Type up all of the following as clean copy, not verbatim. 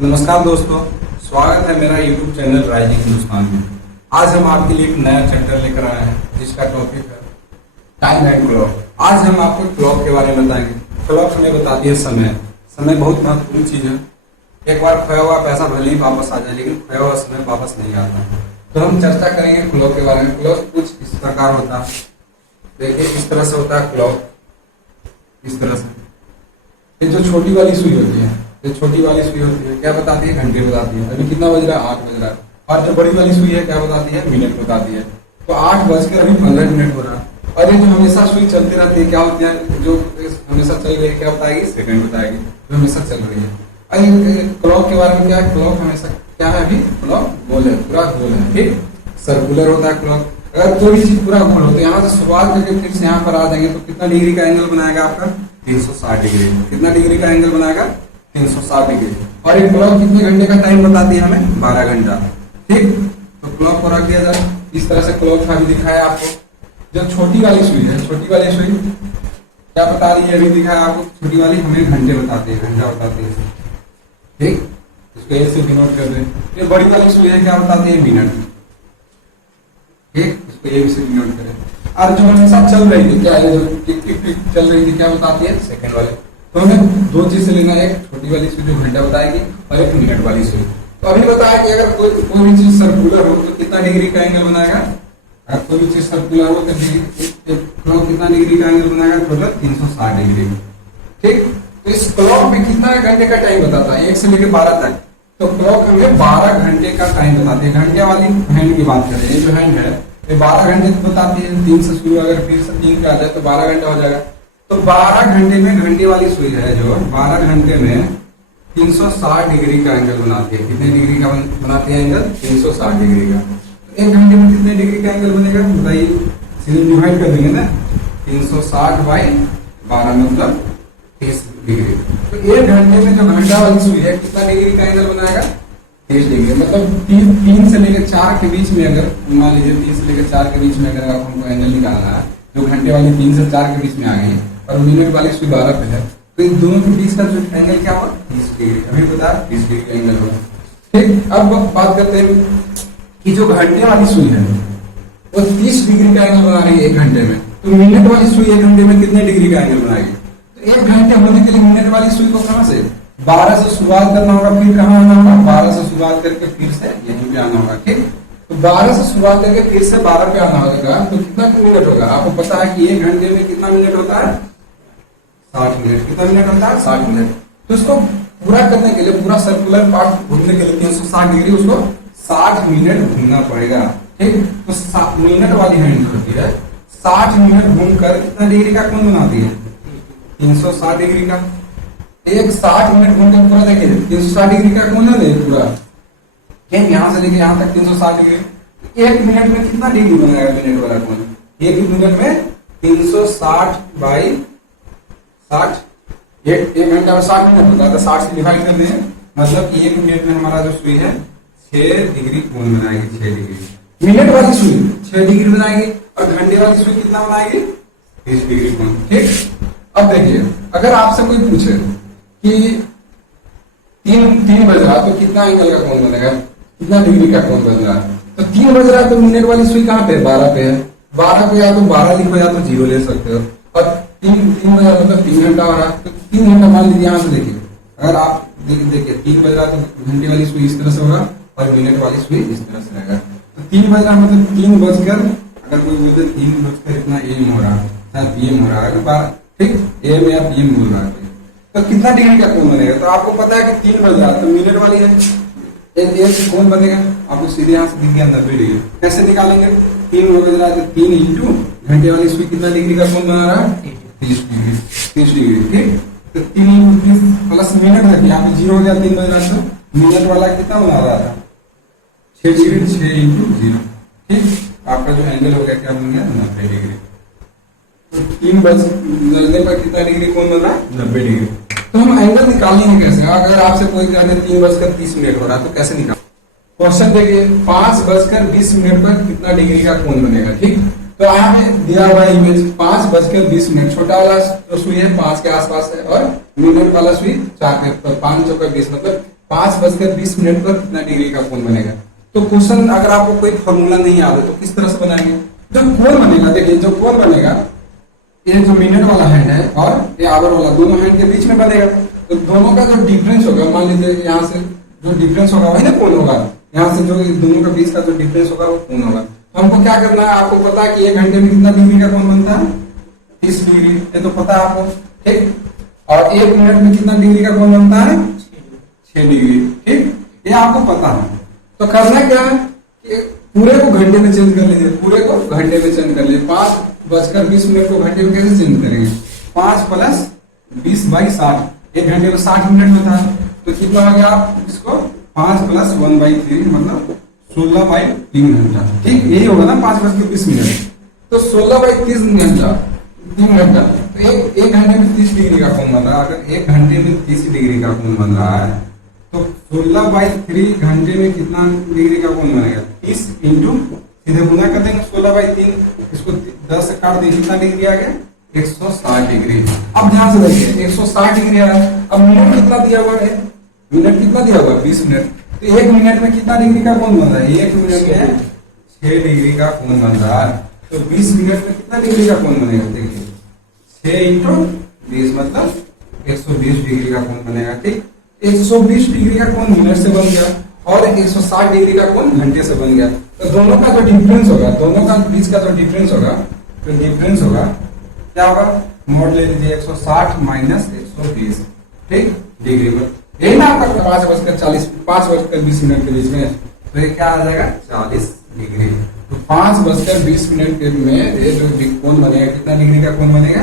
नमस्कार दोस्तों, स्वागत है मेरा YouTube चैनल राइजिंग हिंदुस्तान में। आज हम आपके लिए एक नया चैप्टर लेकर आए हैं जिसका टॉपिक है टाइम एंड क्लॉक। आज हम आपको क्लॉक के बारे में बताएंगे। क्लॉक हमें बताती है समय। समय बहुत महत्वपूर्ण चीज है। एक बार खोया हुआ पैसा भले ही वापस आ जाए, लेकिन खोया हुआ समय वापस नहीं आता। तो हम चर्चा करेंगे क्लॉक के बारे में। क्लॉक कुछ इस प्रकार होता है, देखिए इस तरह से होता है क्लॉक, इस तरह से। ये जो छोटी वाली सुई होती है, जो छोटी वाली सुई होती है क्या बताती है? घंटे बताती है। अभी कितना बज रहा है? 8 बज रहा है। और जो बड़ी वाली सुई है क्या बताती है? मिनट बताती है। तो 8 बजकर अभी 15 मिनट हो रहा है। और ये जो हमेशा सुई चलती रहती है क्या होती है? जो हमेशा चल रही है क्या बताएगी? सेकंड बताएगी, जो हमेशा चल रही है। और क्लॉक के बारे में क्या है? क्लॉक हमेशा क्या है? अभी क्लॉक गोल है, पूरा गोल है, ठीक, सर्कुलर होता है क्लॉक। अगर कोई चीज पूरा गोल हो तो यहाँ से शुरुआत करके फिर से यहाँ पर आ जाएंगे तो कितना डिग्री का एंगल बनाएगा आपका? 360 डिग्री। कितना डिग्री का एंगल बनाएगा? 360 डिग्री। और एक क्लॉक कितने घंटे का टाइम बताती है हमें? 12 घंटा, ठीक। तो क्लॉक को रख दिया जाए इस तरह से। क्लॉक का भी दिखाया आपको। जो छोटी वाली सुई है, छोटी वाली सुई क्या बता रही है? अभी दिखाया आपको। छोटी वाली हमें घंटे बताती है, घंटा बताती है, ठीक। इसको ऐसे डिनोट कर दें। ये बड़ी वाली सुई है क्या बताती है? मिनट, ठीक। इसको ए से डिनोट करें। और जो हमेशा चल रही थी क्या है? जो टिक टिक टिक चल रही थी क्या बताती है? सेकंड वाले। तो हमें दो चीज से लेना है, एक छोटी वाली सुई जो घंटा बताएगी और एक मिनट वाली सुई। तो अभी बताया कि अगर कोई भी चीज सर्कुलर हो तो कितना डिग्री का एंगल बनाएगा? अगर कोई भी चीज सर्कुलर हो तो क्लॉक कितना डिग्री का एंगल बनाएगा? टोटल 360 डिग्री, ठीक। तो इस क्लॉक में कितना घंटे का टाइम बताता है? 1 से लेकर 12 तक। तो क्लॉक हमें 12 घंटे का टाइम बताती है। घंटे वाली हैंड की बात करें, ये जो हैंड है ये 12 घंटे बताती है। 3 से शुरू, अगर फिर से 3 पे आ जाए तो 12 घंटा हो जाएगा। तो 12 घंटे में घंटे वाली सुई है जो 12 घंटे में 360 डिग्री का एंगल बनाती है। कितने डिग्री का बनाती है एंगल? 360 डिग्री का। तो 1 घंटे में कितने डिग्री का एंगल बनेगा बताइए? सीधे डिवाइड कर देंगे ना, 360 बाई 12 मतलब 30 डिग्री। तो 1 घंटे में जो घंटा वाली सुई है कितना डिग्री का एंगल बनाएगा? 30 डिग्री। मतलब 3 से लेकर 4 के बीच में, अगर मान लीजिए 3 से लेकर 4 के बीच में अगर हमको एंगल निकालना है, जो घंटे वाली 3 से 4 के बीच में आ गई और मिनट वाली सुई 12 पे है, तो इन दोनों के बीच का जो एंगल क्या होगा? 30 डिग्री। अभी बता 30 डिग्री का एंगल होगा, ठीक। अब बात करते हैं कि जो घंटे वाली सुई है वो 30 डिग्री का एंगल बना रही है 1 घंटे में। तो मिनट वाली सुई 1 घंटे में कितने डिग्री का एंगल बनाएगी? तो 1 घंटे होने के लिए मिनट वाली सुई को कहां से? 12 से शुरुआत करना होगा, फिर कहां आना होगा? 12 से शुरुआत करके फिर से यहीं पे आना होगा, ठीक। तो 12 से शुरुआत करके फिर से 12 पे आना होगा तो कितना मिनट होगा? आपको पता है कि 1 घंटे में कितना मिनट होता है? 60 मिनट। कितना मिनट होता है? 60 मिनट। तो इसको पूरा करने के लिए, पूरा सर्कुलर पार्ट घूमने के लिए 360 डिग्री उसको 60 मिनट घूमना पड़ेगा, ठीक। तो मिनट वाली हैंड होती है 60 मिनट घूमकर कितना डिग्री का कोण बनाती है? 360 डिग्री का। एक 60 मिनट घूमकर पूरा देखिए 360 डिग्री का कोण है पूरा, यहाँ से लेके यहाँ तक 360 डिग्री। 1 मिनट में कितना डिग्री बनाएगा मिनट वाला कोण? 1 मिनट में 360 बाई 60। 1 घंटा में 60 मिनट होता है तो 60 से डिवाइड कर दें, मतलब कि 1 मिनट में हमारा जो सुई है 6 डिग्री कोण बनाएगी। 6 डिग्री मिनट वाली सुई 6 डिग्री बनाएगी और घंटे वाली सुई कितना बनाएगी? 30 डिग्री कोण, ठीक। अब देखिए अगर आपसे कोई पूछे कि 3 बज रहा तो कितना एंगल का कोण बनेगा? कितना डिग्री का कोण बन रहा है? तो 3 बज रहा है तो मिनट वाली सुई कहाँ पे? 12 पे है। 12 पे या तो 12 लिखो या तो 0 ले सकते हो। और 3 बज रहा मतलब 3 घंटा हो रहा है। तो 3 घंटा मान लीजिए, यहाँ से देखिए अगर आप देखिए 3 बज रहा तो घंटे वाली सुई इस तरह से होगा और मिनट वाली सुई इस तरह से रहेगा। तो 3 बज रहा मतलब 3 बजकर, अगर कोई बोलते 3 बजकर इतना एम हो रहा है, पीएम हो रहा है, ठीक, एम या पीएम बोल रहा है, तो कितना डिग्री का कोण बनेगा? तो आपको पता है कि 3 बज रहा है तो मिनट वाली है एक कोण बनेगा, आपको सीधे यहाँ से दिख गया 90 डिग्री। कैसे निकालेंगे? 3 बज रहा है तो 3 इंटू घंटे वाली सुई कितना डिग्री का कोण बना रहा है? 30 डिग्री। 30 डिग्री, ठीक। तो 3 इंटू 30 प्लस मिनट है, यहाँ पे 0 हो गया। 3 बज रहा है तो मिनट वाला कितना बना रहा था? 6 डिग्री। 6 इंटू 0, ठीक। आपका जो एंगल हो गया क्या बन गया? 90 डिग्री। तो 3 बजने पर कितना डिग्री कोण बन रहा है? 90 डिग्री। तो हम एंगल निकालेंगे कैसे? अगर आपसे कोई कहते 3 बजकर 30 मिनट हो रहा है तो कैसे निकाल? क्वेश्चन देखिए 5 बजकर 20 मिनट पर कितना डिग्री का कोण बनेगा, ठीक। तो यहाँ पे दिया हुआ इमेज 5 बजकर 20 मिनट, छोटा वाला जो सुई है 5 के आसपास है और मिनट वाला सुई 4 के, 5 चौका 20 मतलब 5:20 पर कितना डिग्री का कोण बनेगा। तो क्वेश्चन अगर आपको कोई फॉर्मूला नहीं याद है तो किस तरह से बनाएंगे। जो कोण बनेगा, देखिए जो कोण बनेगा, ये जो मिनट वाला हैंड है और ये आवर वाला, दोनों हैंड के बीच में बनेगा। तो दोनों का जो डिफरेंस होगा, मान लीजिए यहाँ से जो डिफरेंस होगा वही ना कोण होगा। यहाँ से जो दोनों के बीच का जो डिफरेंस होगा वो कोण होगा। हमको क्या करना है, आपको पता है कि 1 घंटे में कितना डिग्री का कोण बनता है, 30 डिग्री, ये तो पता है आपको, ठीक। और 1 मिनट में कितना डिग्री का कोण बनता है, 6 डिग्री, ठीक, ये आपको पता है। तो करना क्या है कि पूरे को घंटे में चेंज कर लीजिए, पूरे को घंटे में चेंज कर लीजिए। 5:20 को घंटे में कैसे चेंज करेंगे, 5 + 20/60, 1 घंटे में 60 मिनट होता है। तो कितना हो गया, आप इसको 5 + 1/3 मतलब 16/3 घंटा, ठीक, यही होगा ना 5:20। तो 16/3 घंटा, 3 घंटा, तो एक घंटे में 30 डिग्री का कोण बन रहा है। अगर 1 घंटे में 30 डिग्री का कोण बन रहा है तो 16/3 घंटे में कितना डिग्री का कोण बनेगा, 30 इंटू, सीधे गुना कर देंगे 16/3, इसको 10 से काट देंगे, कितना डिग्री आ गया, 160 डिग्री। अब ध्यान से देखिए 160 डिग्री आ रहा है। अब मिनट कितना दिया हुआ है, मिनट कितना दिया हुआ है, 20 मिनट। तो 1 मिनट में कितना डिग्री का कोण बन रहा है, 1 मिनट में 6 डिग्री का कोण बन रहा है। तो 20 मिनट में कितना डिग्री का कोण बनेगा, देखिए 6 इंटू 20 मतलब 120 डिग्री का कोण बनेगा, ठीक। 120 डिग्री का कोण मिनट से बन गया और 160 डिग्री का कोण घंटे से बन गया। तो दोनों का जो डिफरेंस होगा, दोनों का बीच का जो डिफरेंस होगा, तो डिफरेंस होगा क्या होगा, मोड ले लीजिए 160 - 120, ठीक, डिग्री पर। यही ना आपका 5:20 के बीच में, तो ये क्या आ जाएगा, 40 डिग्री। तो 5:20 में ये जो कोण बनेगा, कितना डिग्री का कोण बनेगा,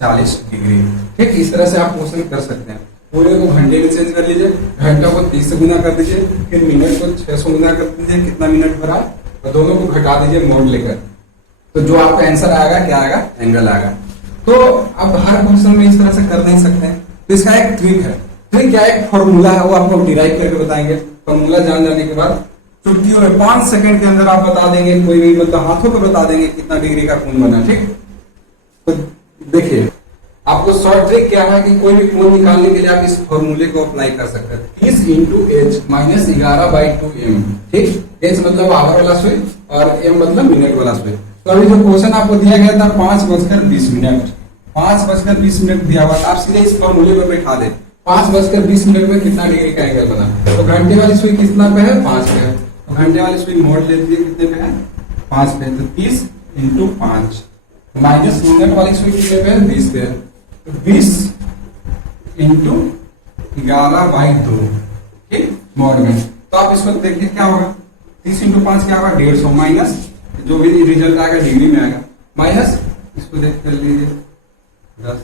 40 डिग्री, ठीक। इस तरह से आप क्वेश्चन कर सकते हैं। पूरे को घंटे में चेंज कर लीजिए, घंटा को 30 से गुना कर दीजिए, फिर मिनट को 600 गुना कर दीजिए, कितना मिनट भरा, और दोनों को घटा दीजिए मोड लेकर। तो जो आपका आंसर आएगा क्या आएगा, एंगल आएगा। तो अब हर क्वेश्चन में इस तरह से कर नहीं सकते हैं। तो इसका एक ट्रिक है, ट्रिक क्या है, एक फॉर्मूला है, वो आपको डिराइव करके बताएंगे। फॉर्मूला जान जाने के बाद चुटकियों में 5 सेकंड के अंदर आप बता देंगे, कोई भी मतलब हाथों पर बता देंगे कितना डिग्री का कोण बना, ठीक। तो देखिए आपको शॉर्ट ट्रिक क्या है कि कोई भी कोण निकालने के लिए आप इस फॉर्मूले को अप्लाई कर सकते हैं, 30 इंटू h माइनस 11/2m, ठीक। h मतलब आवर वाला सुई और m मतलब मिनट वाला सुई। तो अभी जो क्वेश्चन आपको दिया गया था 5:20, 5:20 दिया हुआ था, आप सीधे इस फॉर्मूले पर बैठा दे, 5:20 में कितना डिग्री का एंगल बना। तो घंटे वाली सुई कितना पे है, 5 पे है। तो घंटे वाली सुई मोड़ ले लीजिए, कितने पे है, 5 पे। तो 30 इंटू 5 माइनस मिनट वाली सुई कितने पे है, 20 पे है। तो 20 इंटू 11/2, ठीक, मोड में। तो आप इसको देखिए क्या होगा, 30 इंटू 5 क्या होगा, 150, माइनस जो भी रिजल्ट आएगा डिग्री में आएगा, माइनस इसको देख कर लीजिए 10,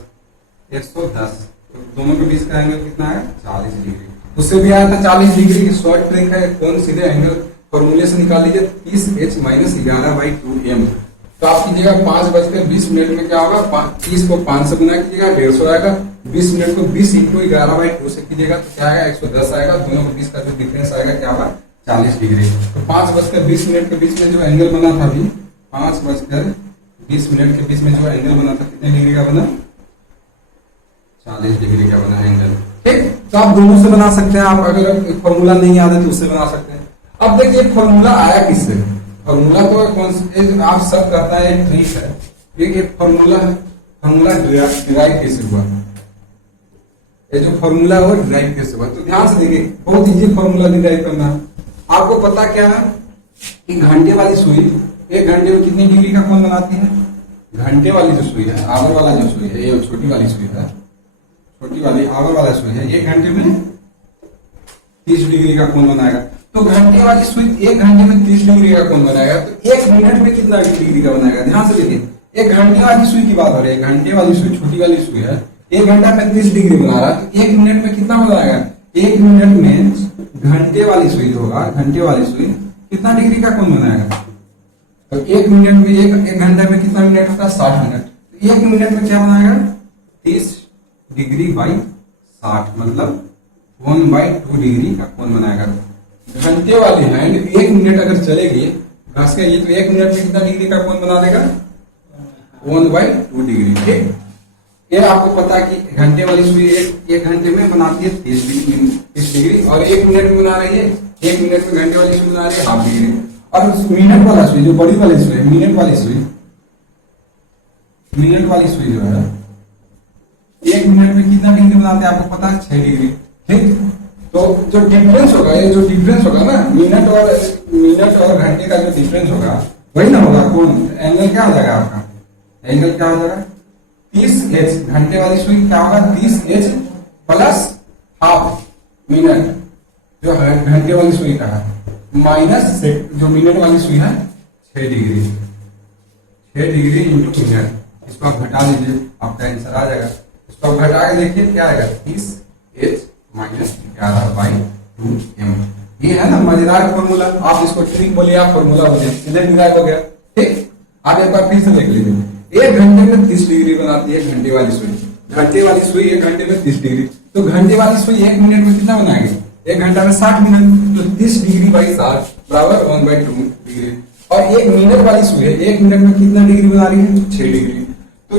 110। तो दोनों के बीच का एंगल कितना है, 40 डिग्री। उससे भी आया था 40 डिग्री की शॉर्ट ट्रिक है, कौन सीधे एंगल फॉर्मूले से निकाल लीजिए, 30h माइनस 11/2m। तो आप कीजिएगा 5:20 में क्या होगा, 30 को 5 से गुना कीजिएगा, 150 आएगा। 20 मिनट को 20 इंटू 11/2 से कीजिएगा तो क्या आएगा, 110 आएगा। दोनों के बीच का जो डिफरेंस आएगा क्या होगा, 40 डिग्री। तो 5:20 के बीच में जो एंगल बना था, अभी 5:20 के बीच में जो एंगल बना था, कितने डिग्री का बना, 40 डिग्री का बना एंगल, ठीक। तो आप दोनों से बना सकते हैं, आप अगर फॉर्मूला नहीं याद है तो उससे बना सकते हैं। अब देखिए फॉर्मूला आया किससे, फॉर्मूला तो कौन से आप सब कहता है ट्रिक है, ये फॉर्मूला डिराइव कैसे हुआ, ये जो फॉर्मूला है वो डिराइव कैसे हुआ। तो ध्यान से देखिए, बहुत इजी फॉर्मूला डिराइव करना है। आपको पता क्या है कि घंटे वाली सुई 1 घंटे में कितनी डिग्री का कोण बनाती है, घंटे वाली जो सुई है, आवर वाला जो सुई है, ये छोटी वाली सुई है, छोटी वाली आवर वाला सुई है, 1 घंटे में 30 डिग्री का कोण बनाएगा। तो घंटे वाली सुई 1 घंटे में 30 डिग्री का कोण बनाएगा, तो 1 मिनट में कितना डिग्री का बनाएगा। ध्यान से देखिए, 1 घंटे वाली सुई की बात हो रही है, घंटे वाली सुई छोटी वाली सुई है, 1 घंटा में 30 डिग्री बना रहा है, तो 1 मिनट में कितना बनाएगा, 1 मिनट में घंटे वाली सुई होगा, घंटे वाली सुई कितना डिग्री का कोण बनाएगा। तो 1 मिनट में 1 घंटे में कितना मिनट होता है, 60 मिनट। तो 1 मिनट में क्या बनाएगा, 30 डिग्री बाई 60 मतलब 1/2 डिग्री का कोण बनाएगा। घंटे वाली हैंड 1 मिनट अगर चलेगी घस के, ये तो 1 मिनट में कितना डिग्री का कोण बना देगा, 1/2 डिग्री, ठीक। ये आपको पता है कि घंटे वाली सुई एक घंटे में बनाती है 30 डिग्री और 1 मिनट में बना रही है, 1 मिनट में घंटे वाली सुई बना रही है हाफ डिग्री। और मिनट वाला सुई जो बड़ी वाली सुई है, मिनट वाली सुई जो है 1 मिनट में कितना डिग्री बनाते हैं आपको पता है, 6 डिग्री। ठीक, तो जो डिफरेंस होगा, ये जो डिफरेंस होगा ना मिनट और घंटे का जो डिफरेंस होगा वही ना होगा कौन, एंगल क्या हो जाएगा आपका, एंगल क्या हो जाएगा 30H। घंटे वाली सुई क्या होगा 30H प्लस हाफ मिनट जो घंटे वाली सुई का है, माइनस जो मिनट वाली सुई है 6 डिग्री, 6 डिग्री इंटू मिनट। इसको आप घटा लीजिए, आपका आंसर आ जाएगा। इसको आप घटा के देखिए क्या आएगा, 30H माइनस 11/2m। ये है ना मजेदार फॉर्मूला, आप इसको ट्रिक बोलिए, आप फॉर्मूला बोलिए, सीधे डिराइव हो गया। ठीक, आप एक बार फिर से देख लीजिए, 1 घंटे में 30 डिग्री बनाती है घंटे वाली सुई, घंटे वाली सुई 1 घंटे में 30 डिग्री, तो घंटे वाली सुई 1 मिनट में कितना बनाएगी, 1 घंटा में 60 मिनट, तो 30 डिग्री बाई 60 बराबर 1/2 डिग्री। और 1 मिनट वाली सुई है 1 मिनट में कितना डिग्री बना रही है, 6 डिग्री। तो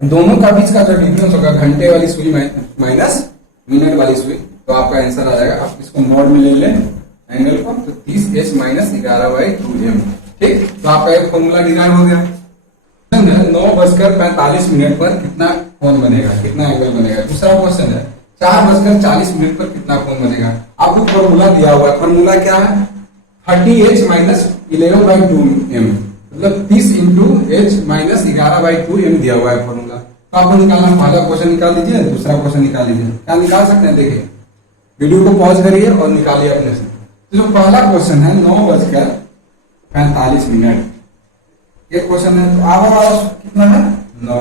दोनों का बीच का जो डिफरेंस होगा घंटे वाली सुई माइनस मिनट वाली सुई, तो आपका आंसर आ जाएगा। आप इसको मॉड में ले लें एंगल को, तो 30H माइनस 11/2m। ठीक, तो आपका एक फॉर्मूला डिराइव हो गया। 9:45 पर कितना कोण बनेगा, कितना एंगल बनेगा। दूसरा क्वेश्चन है 4:40 पर कितना कोण बनेगा। आपको फॉर्मूला दिया हुआ है, फॉर्मूला क्या है 30H माइनस 11/2m, मतलब 30 इंटू H माइनस 11/2m दिया हुआ है फॉर्मूला। तो आपको निकालना, पहला क्वेश्चन निकाल लीजिए, दूसरा क्वेश्चन निकाल लीजिए। क्या निकाल सकते हैं, देखिए वीडियो को पॉज करिए और निकालिए अपने से। तो जो पहला क्वेश्चन है 9:45, ये क्वेश्चन है। तो आवर वाला कितना है 9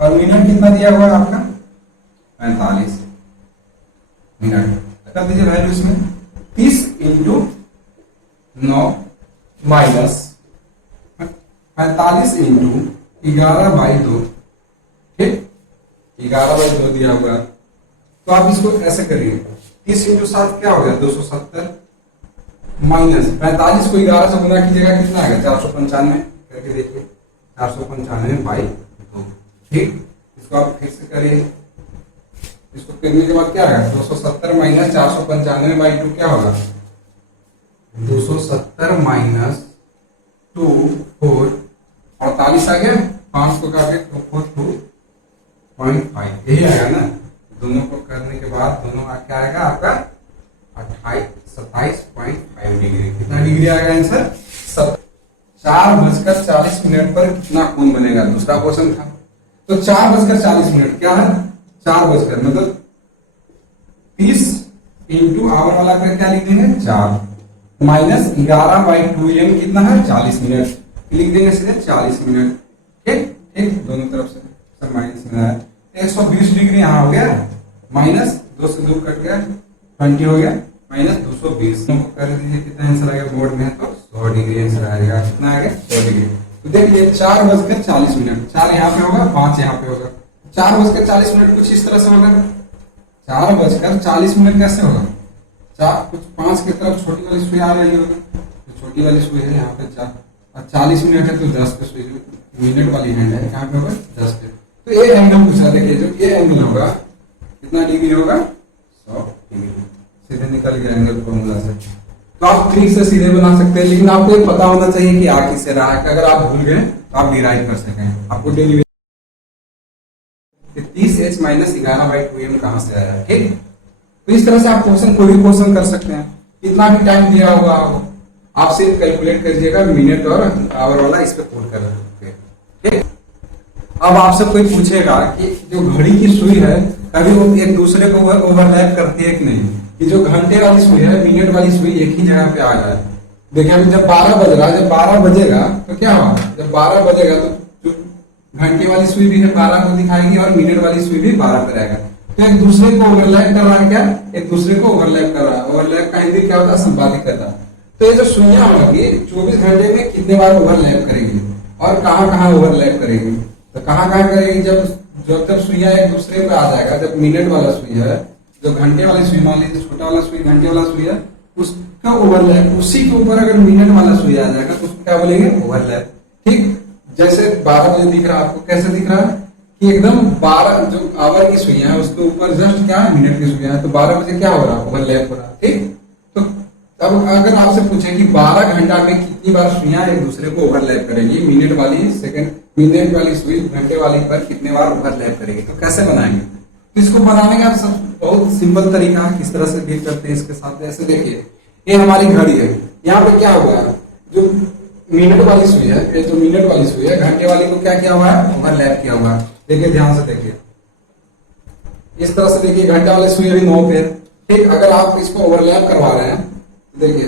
और मिनट कितना दिया हुआ है आपका 45 मिनट। कर दीजिए वैल्यू इसमें 30 इंटू 9 माइनस 45 इंटू 11/2। ठीक, 11/2 दिया हुआ है। तो आप इसको ऐसे करिए, 30 इंटू 7 क्या हो गया 270 माइनस 45 को 11 से गुना कीजिएगा कितना आएगा 495, करके देखिए 495/2। ठीक, इसको आप फिर से करिए, इसको करने के बाद क्या आएगा 270 माइनस 495/2 क्या होगा 270 माइनस 2 4 48 आ गया, 5 को काटे तो 42.5, यही आएगा ना। दोनों को करने के बाद दोनों क्या आएगा आपका 27.5 डिग्री। कितना डिग्री आएगा आंसर 4:40 पर कितना कोण बनेगा, दूसरा क्वेश्चन था। तो 4:40 क्या है 4 बजकर मतलब 30 इंटू आवर वाला का क्या लिख देंगे 4 माइनस 11/2m कितना है 40 मिनट, लिख देंगे सीधे 40 मिनट। ठीक, ठीक, दोनों तरफ से सब माइनस में आया, 120 डिग्री यहाँ हो गया, माइनस 2 से 2 कट गया 20 हो गया, माइनस 220 को कर दीजिए, कितना आंसर आएगा बोर्ड में है तो 100 डिग्री आंसर आएगा। कितना आएगा 100 डिग्री। तो देखिए 4:40, 4 यहाँ पे होगा 5 यहाँ पे होगा, 4:40 कुछ इस तरह से होगा। 4:40 कैसे होगा, 4 कुछ 5 की तरफ छोटी वाली सुई आ रही होगी, तो छोटी वाली सुई है यहाँ पे 4 और 40 मिनट है तो 10 पे सुई, मिनट वाली हैंड है कहाँ पे होगा 10 पे। तो ये एंगल पूछा, देखिए जो ये एंगल होगा कितना डिग्री होगा 100 डिग्री, सीधे निकल गया एंगल फॉर्मूला से। तो आप ट्रिक से सीधे बना सकते हैं, लेकिन आपको ये पता होना चाहिए कि आ किससे रहा है, अगर आप भूल गए तो आप डिराइव कर सकें। आपको डेली 30H माइनस 11/2m कहां से आया। ठीक, तो इस तरह से आप क्वेश्चन कोई भी क्वेश्चन कर सकते हैं, कितना भी टाइम दिया होगा आप सिर्फ कैलकुलेट करिएगा, मिनट और आवर वाला इस पे पुट कर सकते हैं। ठीक, अब आपसे कोई पूछेगा कि जो घड़ी की सुई है कभी वो एक दूसरे को ओवरलैप करती है कि नहीं, कि जो घंटे वाली सुई है मिनट वाली सुई एक ही जगह पे आ जाए। देखिए अभी जब 12 बज रहा है, जब 12 बजेगा तो क्या होगा, जब 12 बजेगा तो घंटे वाली सुई भी है 12 को दिखाएगी और मिनट वाली सुई भी 12 पे रहेगा। तो एक दूसरे को ओवरलैप कर रहा है, क्या एक दूसरे को ओवरलैप कर रहा है। ओवरलैप का हिंदी क्या होता है, संपादित करता है। तो ये जो सुइयां होगी 24 घंटे में कितने बार ओवरलैप करेगी और कहाँ ओवरलैप करेगी, तो कहाँ करेगी, जब सुइया एक दूसरे पे आ जाएगा। जब मिनट वाला सुई है, जो घंटे वाली सुई, मान लीजिए छोटा वाला सुई घंटे वाला सुई है, उसका ओवरलैप, उसी के ऊपर अगर मिनट वाला सुई आ जाएगा तो उसको क्या बोलेंगे ओवरलैप। ठीक, जैसे 12 बजे दिख रहा है आपको, कैसे दिख रहा है कि एकदम 12 जो आवर की सुइयां है उसके ऊपर जस्ट क्या है मिनट की सुइयां है, तो 12 बजे क्या हो रहा है ओवरलैप हो रहा है। ठीक, तो अब अगर आपसे पूछे कि 12 घंटा में कितनी बार सुइयां एक दूसरे को ओवरलैप करेंगी, मिनट वाली सेकंड मिनट वाली सुई घंटे वाली पर कितने बार ओवरलैप करेगी, तो कैसे बनाएंगे। तो इसको बनाने का सब बहुत सिंपल तरीका है, किस तरह से डील करते हैं इसके साथ। ऐसे देखिए, ये हमारी घड़ी है, यहाँ पे क्या हुआ है, जो मिनट वाली सुई है, ये जो मिनट वाली सुई है, घंटे वाली को क्या किया हुआ है ओवरलैप किया हुआ है। देखिए ध्यान से देखिए, इस तरह से देखिए घंटे वाले सुई अभी 9 पे है। ठीक, अगर आप इसको ओवरलैप करवा रहे हैं, देखिए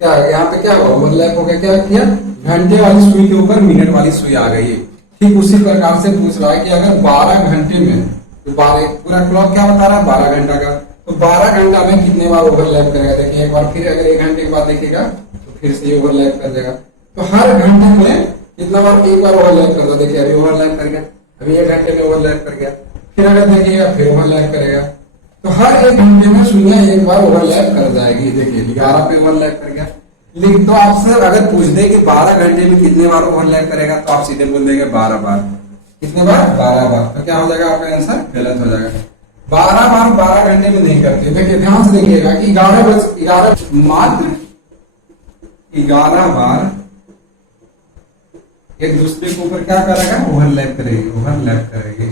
क्या यहाँ पे क्या हुआ ओवरलैप हो गया, क्या किया घंटे वाली सुई के ऊपर मिनट वाली सुई आ गई है। ठीक उसी प्रकार से पूछ रहा है कि अगर 12 घंटे में, तो 12 पूरा क्लॉक क्या बता रहा है 12 घंटा का, तो 12 घंटा में कितने बार ओवरलैप करेगा। देखिए एक बार फिर अगर 1 घंटे के बाद देखिएगा तो फिर से ओवरलैप कर देगा, तो हर घंटे में कितना बार एक बार ओवरलैप करता। देखिए अभी ओवरलैप कर गया, अभी 1 घंटे में ओवरलैप कर गया, फिर अगर देखिएगा फिर ओवरलैप करेगा, तो हर 1 घंटे में सुइयां एक बार ओवरलैप कर जाएगी। देखिए 11 पे ओवरलैप कर गया। लेकिन तो आपसे अगर पूछ दे कि 12 घंटे में कितने बार ओवरलैप करेगा, तो आप सीधे बोल देंगे 12 बार। कितने बार 12 बार, तो क्या हो जाएगा आपका आंसर गलत हो जाएगा। 12 बार 12 घंटे में नहीं करते। देखिए ध्यान से देखिएगा कि 11 मात्र 11 बार एक दूसरे के ऊपर क्या करेगा ओवरलैप करेगी, ओवरलैप करेगी।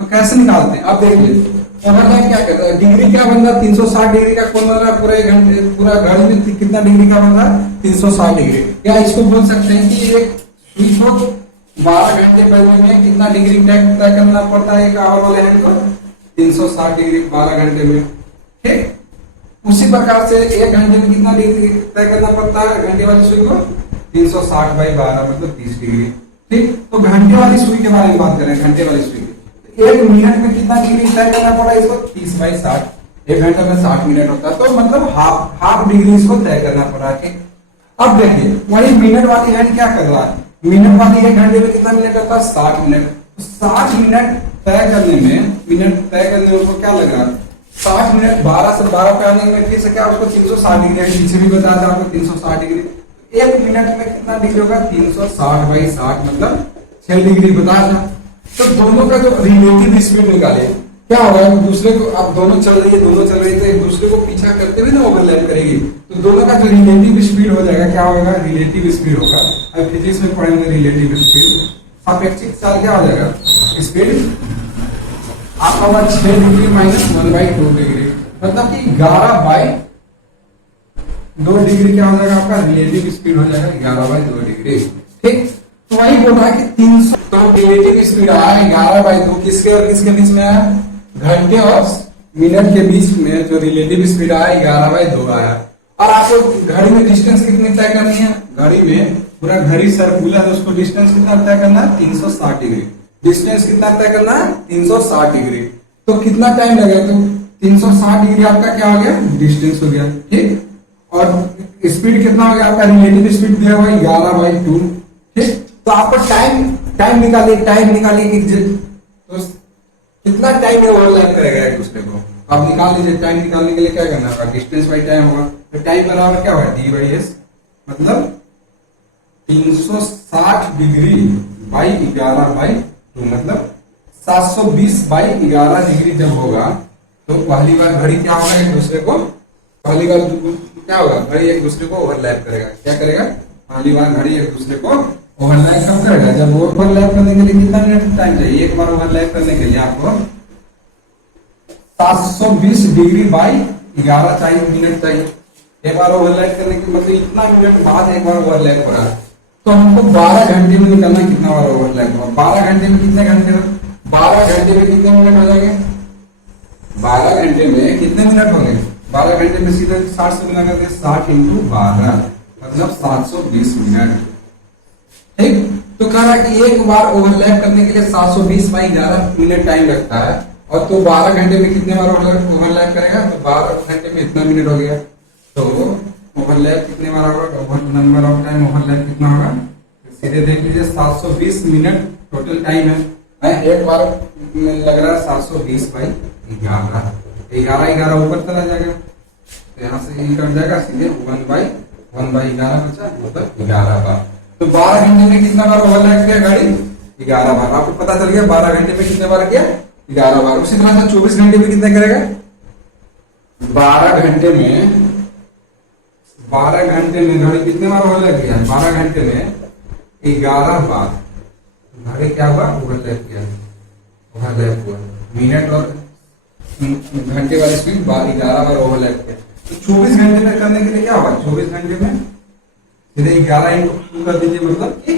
तो कैसे निकालते हैं, अब देखिए ओवरलैप क्या करता है, डिग्री क्या बन रहा है 360 डिग्री का कौन बन रहा है, पूरा 1 घंटे पूरा घड़ी में कितना डिग्री का बन रहा है 360 डिग्री। या इसको बोल सकते हैं कि एक स्विच को 12 घंटे पहले में कितना डिग्री तय करना पड़ता है एक आवर वाले हैंड को 360 डिग्री 12 घंटे में। ठीक, उसी प्रकार से 1 घंटे में कितना डिग्री तय करना पड़ता है घंटे वाली सुई को 360 बाई 12 मतलब 30 डिग्री। ठीक, तो घंटे वाली सुई के बारे में बात करें, घंटे वाली सुई 1 मिनट में कितना डिग्री तय करना पड़ा इसको 30 बाई 60। 1 घंटे में 60 मिनट होता है, तो मतलब हाफ डिग्री इसको तय करना पड़ा। ठीक, अब देखिए वही मिनट वाली हैंड क्या कर रहा है, मिनट वाली 1 घंटे में कितना मिनट करता है 60 मिनट। तो 60 मिनट तय करने में उसको क्या लग रहा है 60 मिनट 12 से 12 पे आने में फिर से क्या उसको 360 डिग्री, पीछे भी बताया था आपको 360 डिग्री। 1 मिनट में कितना डिग्री होगा 360 बाई 60 मतलब 6 डिग्री बताया था। तो दोनों का जो रिलेटिव स्पीड निकाले क्या होगा, दूसरे को अब दोनों चल रही है तो एक दूसरे को पीछा करते हुए ना ओवरलैप करेगी, तो दोनों का जो रिलेटिव स्पीड हो जाएगा क्या होगा रिलेटिव स्पीड होगा। अब फिजिक्स में पढ़ेंगे रिलेटिव स्पीड, सापेक्षिक चाल क्या हो जाएगा स्पीड आपका होगा 6 डिग्री माइनस 1/2 डिग्री, मतलब कि 11 बाई 2 डिग्री क्या हो जाएगा आपका रिलेटिव स्पीड हो जाएगा 11 बाई 2 डिग्री। ठीक, तो वही बोल रहा है कि 300 तो रिलेटिव स्पीड आया 11 बाई 2 किसके और किसके बीच में आया, घंटे और मिनट के बीच में जो रिलेटिव स्पीड आया 11 बाई 2 आया। और आपको घड़ी में डिस्टेंस कितनी तय करनी है, घड़ी में पूरा घड़ी सर्कुलर है उसको डिस्टेंस कितना तय करना है 360 डिग्री। डिस्टेंस कितना तय करना है 360 डिग्री। तो कितना टाइम लगेगा, तो 360 डिग्री आपका क्या हो गया डिस्टेंस हो गया। ठीक, और स्पीड कितना हो गया आपका रिलेटिव स्पीड दिया हुआ 11 बाई 2। ठीक, तो आपको टाइम निकालिए तो कितना टाइम ओवरलैप करेगा एक दूसरे को, आप निकाल लीजिए। टाइम निकालने के लिए क्या करना होगा डिस्टेंस बाई टाइम होगा, तो टाइम बराबर क्या होगा डी बाई एस, मतलब 360 डिग्री बाई 11 बाई 2 मतलब 720 बाई 11 डिग्री जब होगा तो पहली बार घड़ी क्या होगा एक दूसरे को, पहली बार क्या होगा घड़ी एक दूसरे को ओवरलैप करेगा। क्या करेगा पहली बार घड़ी एक दूसरे को ओवरलैप कब करेगा, जब ओवरलैप करने के लिए कितना मिनट टाइम चाहिए, एक बार ओवरलैप करने के लिए आपको 720 डिग्री बाई 11 चाहिए मिनट चाहिए। एक बार ओवरलैप करने के मतलब इतना मिनट बाद एक बार ओवरलैप हो रहा है, तो हमको 12 घंटे में निकलना कितना बार ओवरलैप होगा। 12 घंटे में कितने घंटे, 12 घंटे में कितने मिनट हो जाएंगे, 12 घंटे में कितने मिनट होंगे, 12 घंटे में सीधे 60 से गुना करके 60 इंटू 12 मतलब 720 मिनट। ठीक, तो कह रहा है कि एक बार ओवरलैप करने के लिए 720 बाई 11 मिनट टाइम लगता है, और तो 12 घंटे में कितने बार ओवरलैप करेगा, तो 12 घंटे में इतना मिनट हो गया। तो ओवरलैप कितने बार होगा, नंबर ऑफ टाइम ओवरलैप कितना होगा, सीधे देख लीजिए 720 मिनट टोटल टाइम है। एक बार में लग रहा है 720 बाई 11, 11 ऊपर चला जाएगा, तो यहाँ से यही कट जाएगा सीधे 1 बाई 11 बचा मतलब 11 बार। तो 12 घंटे में कितना बार ओवरलैप किया गाड़ी, 11 बार। आपको पता चल गया 12 घंटे में कितने बार किया, 11 बार। उसी तरह से 24 घंटे में कितने करेगा, 12 घंटे में, 12 घंटे में घड़ी कितने बार ओवरलैप किया, 12 घंटे में 11 बार घड़ी क्या हुआ, ओवरलैप किया, ओवरलैप हुआ। मिनट और घंटे वाली स्पीड 11 बार ओवरलैप किया। तो 24 घंटे में करने के लिए क्या होगा, 24 घंटे में सीधे 11 इंटू 2 कर दीजिए, मतलब कि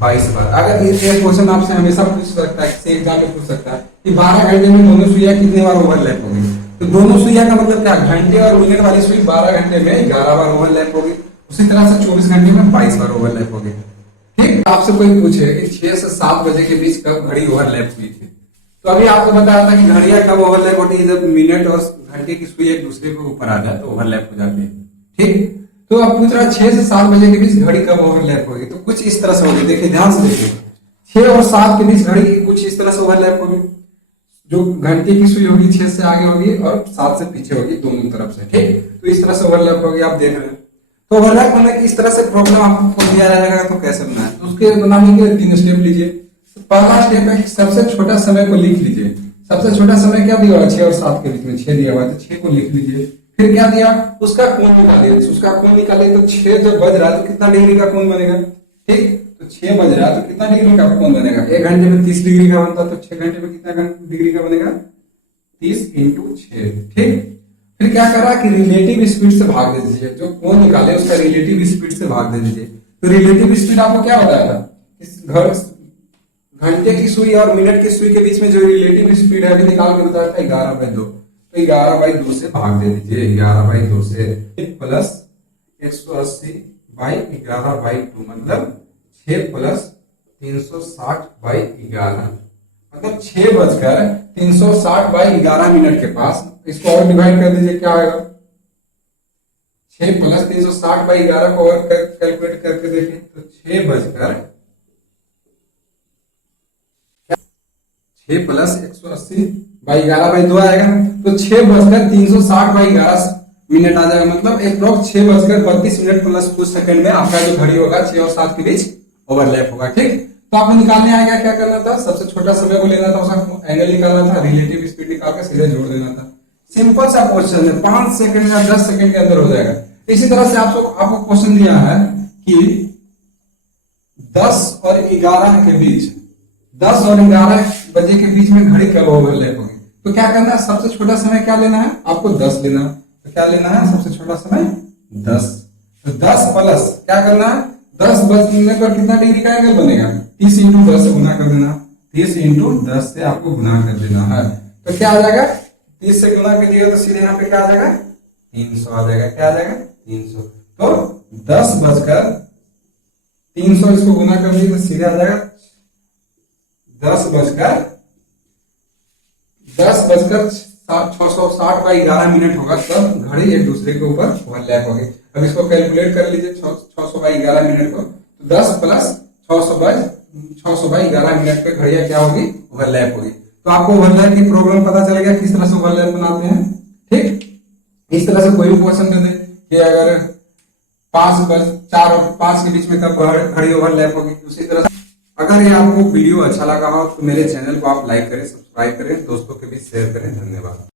22 बार। अगर ये क्वेश्चन आपसे हमेशा पूछ सकता है, किसी एग्जाम में पूछ सकता है कि 12 घंटे में दोनों सुइयां कितने बार ओवरलैप होगी, तो दोनों सुइयां का मतलब क्या, घंटे और मिनट वाली सुई 12 घंटे में 11 बार ओवरलैप होगी, उसी तरह से 24 घंटे में 22 बार ओवरलैप होगी। ठीक, आपसे कोई पूछे कि 6 से 7 बजे के बीच कब घड़ी ओवरलैप हुई थी, तो अभी आपको बताया था कि घड़ियां कब ओवरलैप होती है, जब मिनट और घंटे की सुई एक दूसरे के ऊपर आ जाए तो ओवरलैप हो जाती है। ठीक, तो अब पूछ रहा 6 से 7 बजे के बीच घड़ी कब ओवरलैप होगी, तो कुछ इस तरह से होगी। देखिए ध्यान से देखिए, 6 और 7 के बीच घड़ी कुछ इस तरह से ओवरलैप होगी। जो घंटे की सुई होगी 6 से आगे होगी और 7 से पीछे होगी, दोनों तरफ से। ठीक, तो इस तरह से ओवरलैप होगी, आप देख रहे हैं। तो ओवरलैप होने की इस तरह से प्रॉब्लम आपको दिया रहेगा, तो कैसे बनाए, तो उसके बनाने के लिए 3 स्टेप लीजिए। पहला स्टेप है सबसे छोटा समय को लिख लीजिए। सबसे छोटा समय क्या दिया हुआ, 6 और 7 के बीच में 6 दिया हुआ है, तो 6 को लिख लीजिए। फिर क्या दिया, उसका कोण निकालिए। उसका कोण निकालिए तो 6 जब बज रहा है तो कितना डिग्री का कोण बनेगा। ठीक, तो 6 बज रहा है तो कितना डिग्री का कोण बनेगा, 1 घंटे में 30 डिग्री का बनता, तो 6 घंटे में कितना डिग्री का बनेगा, 30 इंटू 6। ठीक, फिर क्या करा कि रिलेटिव स्पीड से भाग दे दीजिए, जो कोण निकाले उसका रिलेटिव स्पीड से भाग दे दीजिए। तो रिलेटिव स्पीड आपको क्या बताया था, इस घंटे की सुई और मिनट की सुई के बीच में जो रिलेटिव स्पीड है अभी निकाल के बताया था 11/2, तो 11/2 से भाग दे दीजिए। 11/2 से प्लस 180/11/2 मतलब 6 प्लस 360/11 मतलब 6 बजकर 360/11 मिनट के पास। इसको और डिवाइड कर दीजिए, क्या आएगा, 6 प्लस 360/11 को और कैलकुलेट करके देखें तो 6 बजकर 6 प्लस 180/11/2 आएगा, तो 6 बजकर 360/11 मिनट आ जाएगा। मतलब अप्रोक्स 6 बजकर 32 मिनट प्लस कुछ सेकंड में आपका जो घड़ी होगा 6 और 7 के बीच ओवरलैप होगा। ठीक, तो आपको निकालने आएगा, क्या करना था, सबसे छोटा समय को लेना था, उसका एंगल निकालना था, रिलेटिव स्पीड निकाल के सीधे जोड़ देना था। सिंपल सा क्वेश्चन है, 5 सेकंड या 10 सेकंड के अंदर हो जाएगा। इसी तरह से आपको क्वेश्चन दिया है कि 10 और 11 के बीच, 10 और 11 बजे के बीच में घड़ी कब ओवरलैप होगी, तो क्या करना है, सबसे छोटा समय क्या लेना है, आपको 10 लेना है। तो क्या लेना है, सबसे छोटा समय 10, तो 10 प्लस क्या करना है, 10 बजने पर कितना डिग्री का एंगल बनेगा, 30 इंटू 10 से गुना कर देना, 30 इंटू 10 से आपको गुना कर देना है। तो क्या आ जाएगा, 30 से गुना कीजिएगा तो सीधे यहाँ पे क्या आ जाएगा, 300 आ जाएगा। क्या आ जाएगा, 300। तो 10 बजकर 300 इसको गुना कर दीजिए तो सीधे आ जाएगा 660/11 मिनट होगा, तब घड़ी एक दूसरे के ऊपर ओवरलैप होगी। अब इसको कैलकुलेट कर लीजिए 600/11 मिनट को, तो 10 प्लस 600/11 मिनट पे घड़ियां क्या होगी, ओवरलैप होगी। तो आपको ओवरलैप की प्रॉब्लम पता चलेगा किस तरह से ओवरलैप बनाते हैं। ठीक, इस तरह से कोई भी क्वेश्चन दे दे कि अगर 4 और 5 के बीच में कब घड़ी ओवरलैप होगी, उसी तरह। अगर ये आपको वीडियो अच्छा लगा हो तो मेरे चैनल को आप लाइक करें, सब्सक्राइब करें, दोस्तों के बीच शेयर करें। धन्यवाद।